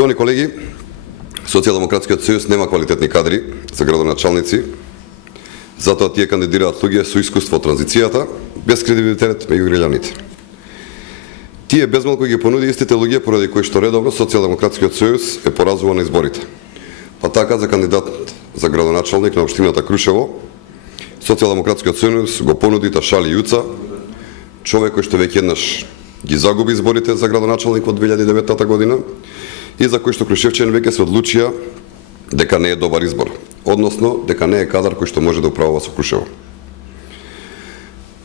Поштовани колеги, Социјалдемократскиот сојуз нема квалитетни кадри за градоначалници, затоа тие кандидираат луѓе со искуство од транзицијата, без кредибилитет меѓу граѓаните. Тие безмалку ги понуди истите луѓе поради кои што редовно Социјалдемократскиот сојуз е поразуван на изборите. Па така за кандидат за градоначалник на општината Крушево, Социјалдемократскиот сојуз го понуди Ташали Јуца, човек кој што веќе еднаш ги загуби изборите за градоначалник од 2009 година и за кој што крушевчани веќе се одлучија дека не е добар избор, односно дека не е кадар кој што може да управува со Крушево.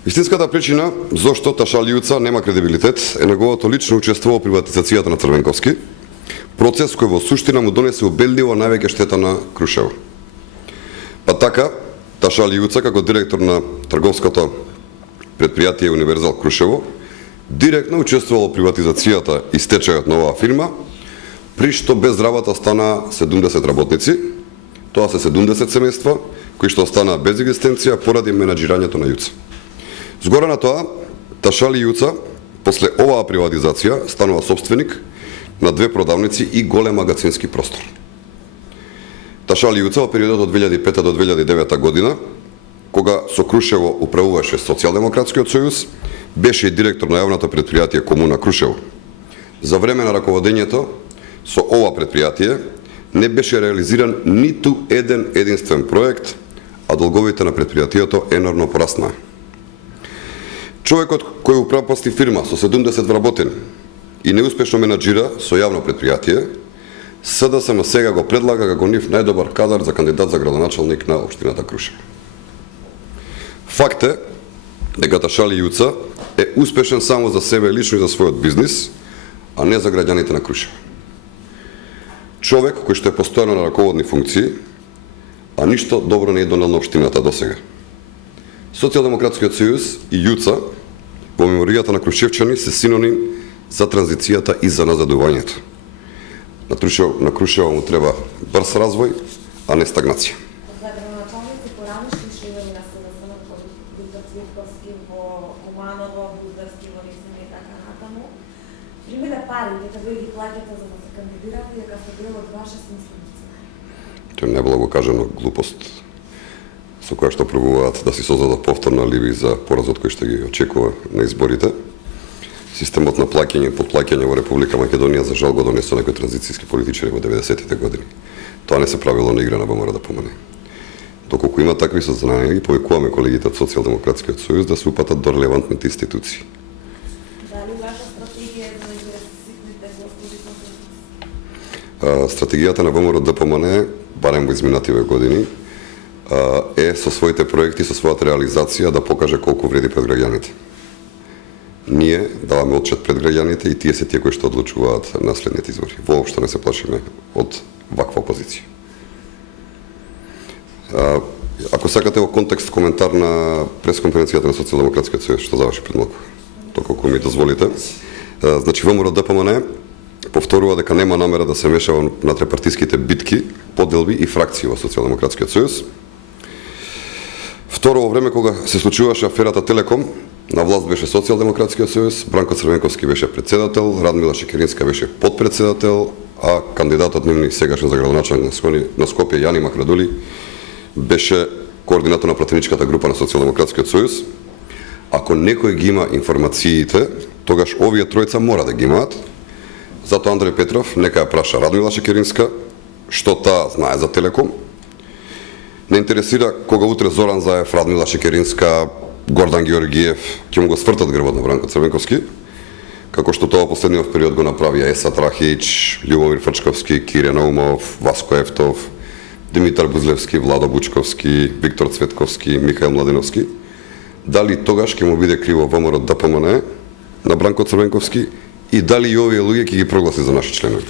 Истинската причина зошто Ташали Јуца нема кредибилитет е неговото лично учество во приватизацијата на Црвенковски, процес кој во суштина му донесе убедливо највеќе штета на Крушево. Па така, Ташали Јуца како директор на трговското предпријатие Универзал Крушево директно учествувал во приватизацијата и стечајот на оваа фирма, при што без работа стана 70 работници, тоа се 70 семејства кои што останаа без екзистенција поради менаџирањето на Јуца. Згора на тоа, Ташали Јуца после оваа приватизација станува собственик на 2 продавници и голем магазински простор. Ташали Јуца во периодот од 2005 до 2009 година, кога со Крушево управуваше Социјалдемократскиот сојуз, беше и директор на јавното предпријатие Комуна Крушево. За време на раководењето со ова предпријатие не беше реализиран ниту еден единствен проект, а долговите на предпријатието енормно пораснаа. Човекот кој упропасти фирма со 70 вработени и неуспешно менаџира со јавно предпријатие, СДСМ сега го предлага како нив најдобар кадар за кандидат за градоначалник на општината Крушево. Факт е дека Ташали Јуца е успешен само за себе лично и за својот бизнис, а не за граѓаните на Крушево. Човек кој што е постојано на раководни функции, а ништо добро не е донел на општината досега. Социјалдемократскиот сојуз и Јуца во меморијата на крушевчани се синоним за транзицијата и за назадувањето. На Крушево му треба брз развој, а не стагнација. За градоначалници поранешни што имаме на СДСМ, како Виктор Цвитковски во Куманово, Буздарски во Нисина и така натаму, примиле пари дека вие ги плаќате за да се кандидирате и дека се дел од ваше смисленици. Тоа не било го кажано глупост со која што пробуваат да си создадат повторно алиби за поразот кој што ги очекува на изборите. Системот на плаќање и потплаќање во Република Македонија за жал го донесо некои транзицијски политичари во 90-тите години. Тоа не се правило на игра на ВМРО да помине. Доколку има такви сознанија, ги повикуваме колегите од Социјалдемократскиот сојуз да се упатат до релевантните институции. Дали ваша стратегија е да ги ситните гласови консенсус? Стратегијата на ВМРО ДПМН, барем во изминативе години, е со своите проекти, со својата реализација да покаже колку вреди пред граѓаните. Ние даваме отчет пред граѓаните и тие се тие кои што одлучуваат на следните избори. Воопшто не се плашиме од ваква опозиција. Ако сакате во контекст коментар на пресконференцијата на Социјалдемократскиот сојуз што заврши пред малку, доколку ми дозволите. Значи ВМРО ДПМН повторува дека нема намера да се меша во натрепартиските битки, поделби и фракции во Социјалдемократскиот сојуз. Второ, во време кога се случуваше аферата Телеком, на власт беше Социјалдемократскиот сојуз, Бранко Црвенковски беше председател, Радмила Шекеринска беше подпредседател, а кандидатот нивни сегашен за градоначалник на Скопје Јани Махрадули беше координатор на пратеничката група на Социјалдемократскиот сојуз. Ако некој ги има информациите, тогаш овие тројца мора да ги имаат. Затоа Андреј Петров нека ја праша Радмила Шекеринска што таа знае за Телеком. Не интересира кога утре Зоран Заев, Радмила Шекеринска, Гордан Георгиев ќе му го свртат грбот на Бранко Црвенковски, како што тоа последниот период го направија Есат Рахич, Љубомир Фрчковски, Кире Наумов, Васко Ефтов, Димитар Бузлевски, Владо Бучковски, Виктор Цветковски, Михаил Младеновски. Дали тогаш ќе му биде криво ВМРО ДПМН на Бранко Црвенковски и дали и овие луѓе ќе ги прогласи за наши членови?